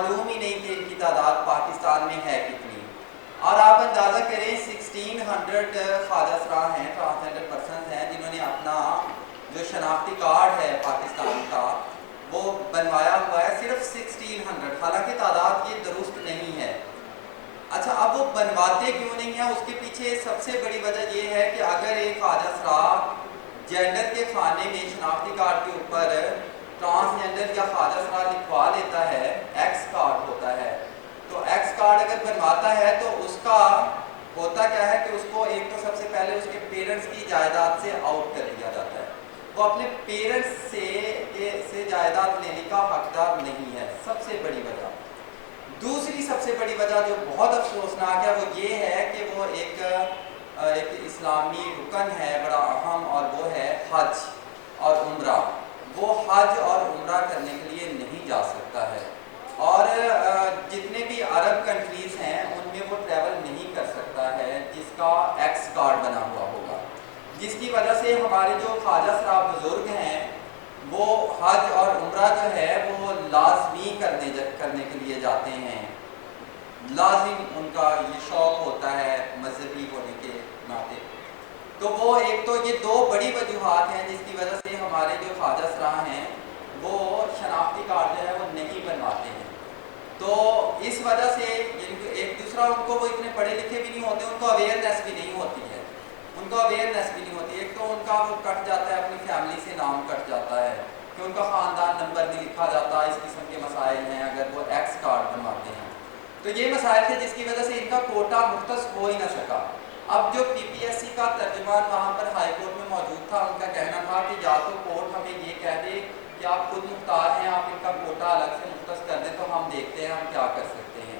معلوم ہی نہیں کہ ان کی تعداد پاکستان میں ہے کتنی. اور آپ اندازہ کریں 1600 خواجہ سرا ہیں, ٹرانسجینڈر پرسنز ہیں جنہوں نے اپنا جو شناختی کارڈ ہے پاکستان کا وہ بنوایا ہوا ہے, صرف 1600. حالانکہ تعداد یہ درست نہیں ہے. اچھا, اب وہ بنواتے کیوں نہیں ہیں؟ اس کے پیچھے سب سے بڑی وجہ یہ ہے کہ اگر ایک خواجہ سرا جینڈر کے خانے میں شناختی کارڈ کے اوپر ٹرانسجینڈر یا خواجہ سرا لکھوا لیتا ہے, ایکس کارڈ ہوتا ہے, تو ایکس کارڈ اگر بنواتا ہے تو اس کا ہوتا کیا ہے کہ اس کو ایک تو سب سے پہلے اس کے پیرنٹس کی جائیداد سے آؤٹ کر دیا جاتا ہے. وہ اپنے پیرنٹس سے جائیداد لینے کا حقدار نہیں ہے, سب سے بڑی وجہ. دوسری سب سے بڑی وجہ جو بہت افسوسناک ہے وہ یہ ہے کہ وہ ایک اسلامی رکن ہے بڑا اہم, اور وہ ہے حج اور عمرہ. وہ حج اور عمرہ کرنے کے لیے نہیں جا سکتا ہے, اور جتنے بھی عرب کنٹریز ہیں ان میں وہ ٹریول نہیں کر سکتا ہے جس کا ایکس کارڈ بنا ہوا ہوگا, جس کی وجہ سے ہمارے جو خواجہ سرا بزرگ ہیں وہ حج اور عمرہ جو ہے وہ لازمی کرنے کے لیے جاتے ہیں. لازم ان کا یہ شوق ہوتا ہے مذہبی ہونے کے ناطے. تو وہ ایک تو یہ دو بڑی وجوہات ہیں جس کی وجہ سے ہمارے جو خواجہ سرا ہیں وہ شناختی کارڈ جو ہے وہ نہیں بنواتے ہیں. تو اس وجہ سے ایک دوسرا ان کو وہ اتنے پڑھے لکھے بھی نہیں ہوتے, ان کو اویئرنیس بھی نہیں ہوتی ہے. ایک تو ان کا وہ کٹ جاتا ہے, اپنی فیملی سے نام کٹ جاتا ہے کہ ان کا خاندان نمبر نہیں لکھا جاتا. اس قسم کے مسائل ہیں اگر وہ ایکس کارڈ بنواتے ہیں. تو یہ مسائل تھے جس کی وجہ سے ان کا کوٹا مختص ہو ہی نہ سکا. اب جو پی پی ایس سی کا ترجمان وہاں پر ہائی کورٹ میں موجود تھا, ان کا کہنا تھا کہ یا تو کورٹ ہمیں یہ کہہ دے کہ آپ خود مختار ہیں, آپ ان کا کوٹا الگ سے مختص کر دیں تو ہم دیکھتے ہیں ہم کیا کر سکتے ہیں,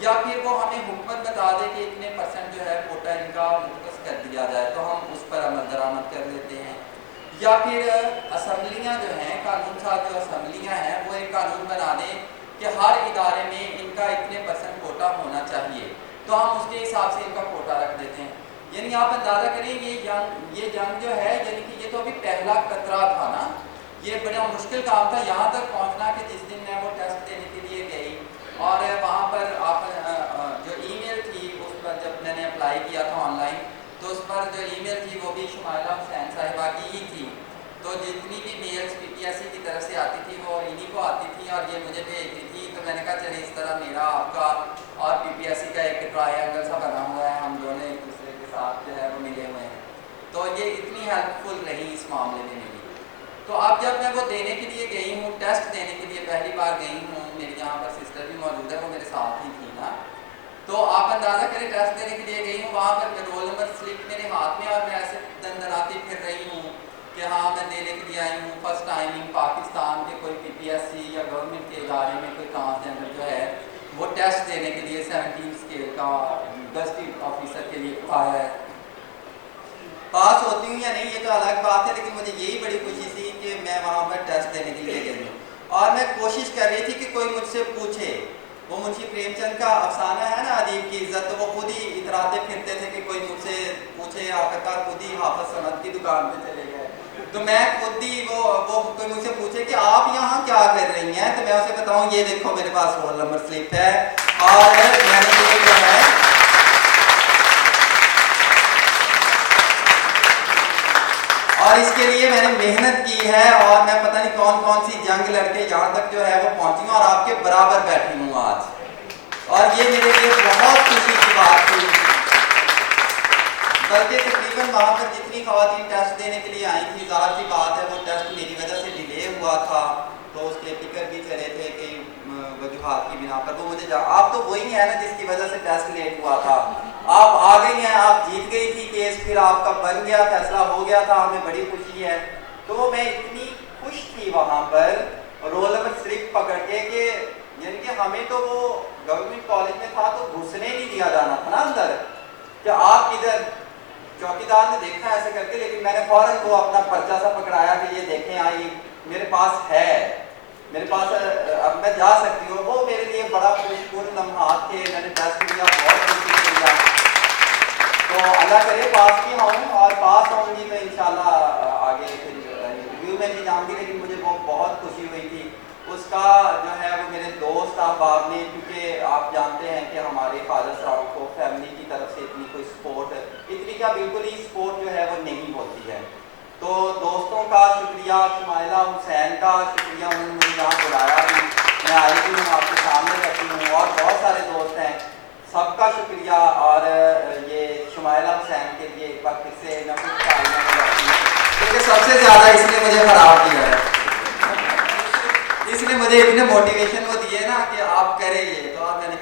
یا پھر وہ ہمیں حکومت بتا دے کہ اتنے % جو ہے کوٹا ان کا مختص کر دیا جائے تو ہم اس پر عمل درآمد کر لیتے ہیں. یا پھر اسمبلیاں جو ہیں, قانون ساز جو اسمبلیاں ہیں وہ ایک قانون بنا دیں کہ ہر ادارے میں ان کا اتنے % کوٹا ہونا چاہیے, تو ہم اس کے حساب سے ان کا کوٹا رکھ دیتے ہیں. یعنی آپ اندازہ کریں یہ جنگ جو ہے, یعنی کہ یہ تو ابھی پہلا قطرہ تھا نا, یہ بڑا مشکل کام تھا یہاں تک پہنچنا کہ جس دن میں وہ ٹیسٹ دینے کے لیے گئی اور وہاں پر آپ جو ای میل تھی اس پر جب میں نے اپلائی کیا تھا آن لائن, تو اس پر جو ای میل تھی وہ بھی شمائلہ حسین صاحبہ کی ہی تھی. تو جتنی بھی میلز پی پی ایس سی کی طرف سے آتی تھی وہ انہی کو آتی تھی اور یہ مجھے بھیجتی تھی. تو میں نے کہا چلے اس طرح میرا آپ کا اور پی پی ایس سی کا ایک ٹرائی اینگل سا بنا ہوا ہے, ہم دونوں ایک دوسرے کے ساتھ جو ہے وہ ملے ہوئے ہیں. تو یہ اتنی ہیلپ فل رہی اس معاملے میں میری. تو اب جب میں وہ دینے کے لیے گئی ہوں, ٹیسٹ دینے کے لیے پہلی بار گئی ہوں, میری یہاں پر سسٹر بھی موجود ہے, وہ میرے ساتھ ہی تھی نا, تو آپ اندازہ کریں ٹیسٹ دینے کے لیے گئی ہوں, وہاں پر رول نمبر سلپ میرے ہاتھ میں اور میں ایسے دندناتی پھر رہی ہوں کہ ہاں میں دینے کے لیے آئی ہوں. فرسٹ ٹائم ان پاکستان کے کوئی پی پی ایس سی یا گورنمنٹ کے ادارے میں کوئی ٹرانسجینڈر جو ہے وہ ٹیسٹ دینے کے لیے 17 اسکیل کا گزٹڈ آفیسر کے لیے آیا ہے. پاس ہوتی ہوں یا نہیں یہ تو الگ بات ہے, لیکن مجھے یہی بڑی خوشی تھی کہ میں وہاں پر ٹیسٹ دینے کے لیے گئی ہوں. اور میں کوشش کر رہی تھی کہ کوئی مجھ سے پوچھے. وہ منشی پریم چند کا افسانہ ہے نا ادیب کی عزت, تو وہ خود ہی اتراتے پھرتے تھے کہ کوئی مجھ سے پوچھے, آخرکار خود ہی حافظ صمد کی دکان پہ چلے گئے. تو میں خود ہی وہ کوئی مجھ سے پوچھے کہ آپ یہاں کیا کر رہی ہیں, تو میں اسے بتاؤں یہ دیکھو میرے پاس رول نمبر سلپ ہے اور میں نے یہ جو ہے اور اس کے لیے میں نے محنت کی ہے اور میں پتہ نہیں کون سی جنگ لڑ کے یہاں تک جو ہے وہ پہنچی ہوں اور آپ کے برابر بیٹھی ہوں آج. اور یہ میرے لیے بہت خوشی کی بات تھی. بلکہ تقریباً وہاں پر جتنی خواتین ٹیسٹ دینے کے لیے آئی تھیں, ظاہر سی بات ہے وہ ٹیسٹ میری وجہ سے ڈیلے ہوا تھا, تو اس کے فکر بھی چلے تھے کہ وجوہات کی بنا پر وہ مجھے آپ تو وہی ہے نا جس کی وجہ سے ٹیسٹ لیٹ ہوا تھا. آپ آ گئی ہیں, آپ جیت گئی تھی کیس, پھر آپ کا بن گیا, فیصلہ ہو گیا تھا, ہمیں بڑی خوشی ہے. تو میں اتنی خوش تھی وہاں پر رول نمبر سلپ پکڑ کے کہ یعنی کہ ہمیں تو وہ گورنمنٹ کالج میں تھا تو گھسنے نہیں دیا جانا تھا نا اندر, کہ آپ ادھر چوکیدار نے دیکھا ایسے کر کے, لیکن میں نے فوراً وہ اپنا پرچہ سا پکڑایا کہ یہ دیکھیں آئی میرے پاس ہے, میرے پاس اب میں جا سکتی ہوں. وہ میرے لیے بڑا خوشگوار لمحات تھے. میں نے ٹیسٹ دیا, بہت خوشی کیا, تو اللہ کرے پاس بھی ہوں, اور پاس ہوں گی تو انشاءاللہ آگے پھر انٹرویو میں نہیں جاؤں گی, لیکن مجھے وہ بہت خوشی ہوئی تھی. اس کا جو ہے وہ میرے دوست احباب نے، کیونکہ آپ جانتے ہیں کہ ہمارے فادر صاحب کو فیملی کی طرف سے اتنی کوئی سپورٹ، اتنی کیا بالکل ہی سپورٹ جو ہے وہ نہیں ہوتی ہے. تو دوستوں کا شکریہ، شمائلہ حسین کا شکریہ، انہوں نے مجھے یہاں بلایا بھی، میں آئی بھی ہوں، آپ کے سامنے رکھی ہوں، اور بہت سارے دوست ہیں، سب کا شکریہ. اور یہ شمائلہ حسین کے لیے ایک بار پھر سے میں کچھ تعریفیں کرتی ہوں، کیونکہ سب سے زیادہ اس نے مجھے خراب کیا ہے. اس نے مجھے اتنے موٹیویشن وہ دیے نا کہ آپ کریں یہ، تو آپ میں نے